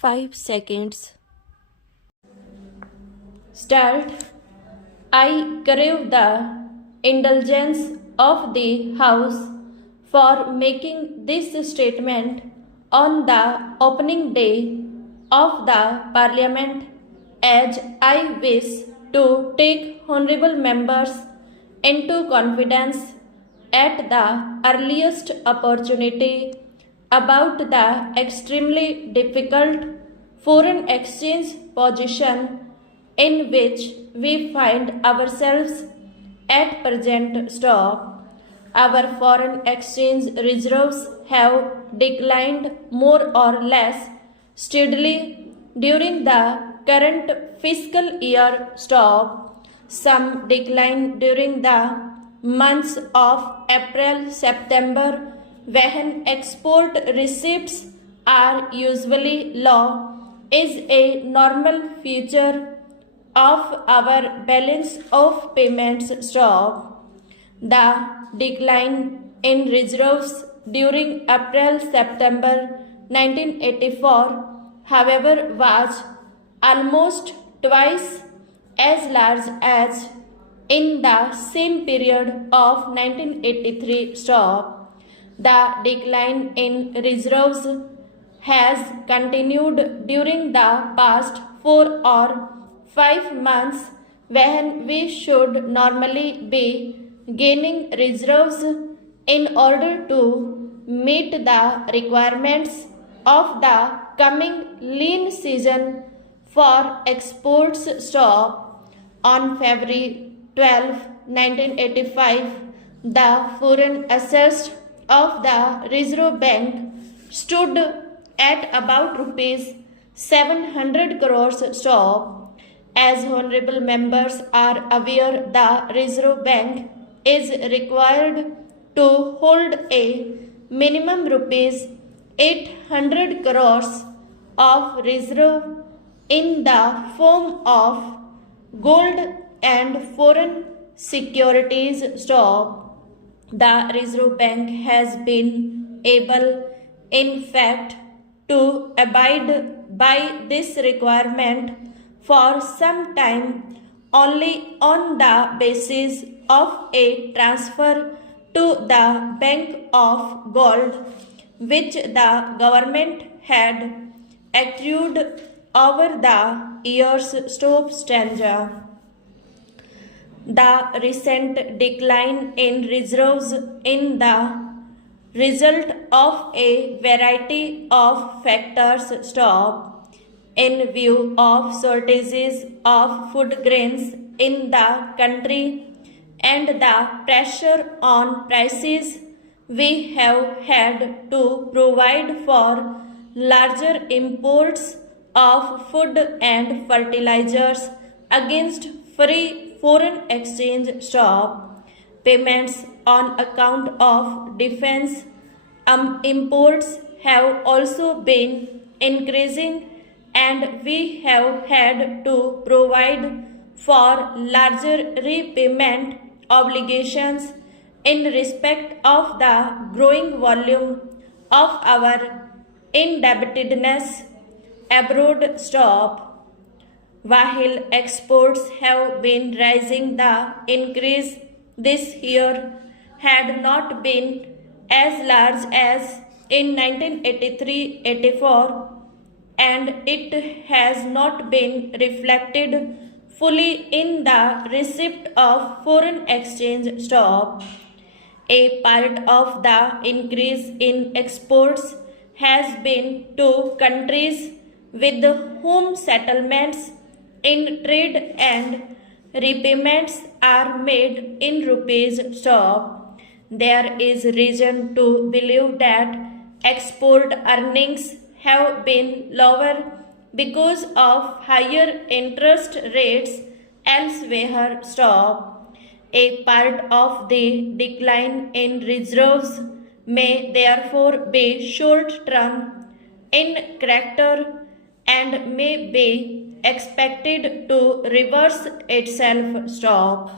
5 seconds. Start. I crave the indulgence of the House for making this statement on the opening day of the Parliament, as I wish to take honourable members into confidence at the earliest opportunity about the extremely difficult foreign exchange position in which we find ourselves at present. Our foreign exchange reserves have declined more or less steadily during the current fiscal year. Some decline during the months of April, September, when export receipts are usually low, is a normal feature of our balance of payments. The decline in reserves during April-September 1984, however, was almost twice as large as in the same period of 1983. The decline in reserves has continued during the past 4 or 5 months, when we should normally be gaining reserves in order to meet the requirements of the coming lean season for exports. On February 12, 1985, the foreign assets of the Reserve Bank stood at about rupees 700 crores. As honourable members are aware, the Reserve Bank is required to hold a minimum rupees 800 crores of reserve in the form of gold and foreign securities. The Reserve Bank has been able, in fact, to abide by this requirement for some time only on the basis of a transfer to the Bank of Gold, which the government had accrued over the years. The recent decline in reserves is the result of a variety of factors. In view of shortages of food grains in the country and the pressure on prices, we have had to provide for larger imports of food and fertilizers against free foreign exchange. Payments on account of defense imports have also been increasing, and we have had to provide for larger repayment obligations in respect of the growing volume of our indebtedness abroad. While exports have been rising, the increase this year had not been as large as in 1983-84, and it has not been reflected fully in the receipt of foreign exchange. A part of the increase in exports has been to countries with whom settlements in trade and repayments are made in rupees. There is reason to believe that export earnings have been lower because of higher interest rates elsewhere. A part of the decline in reserves may therefore be short-term in character and may be expected to reverse itself.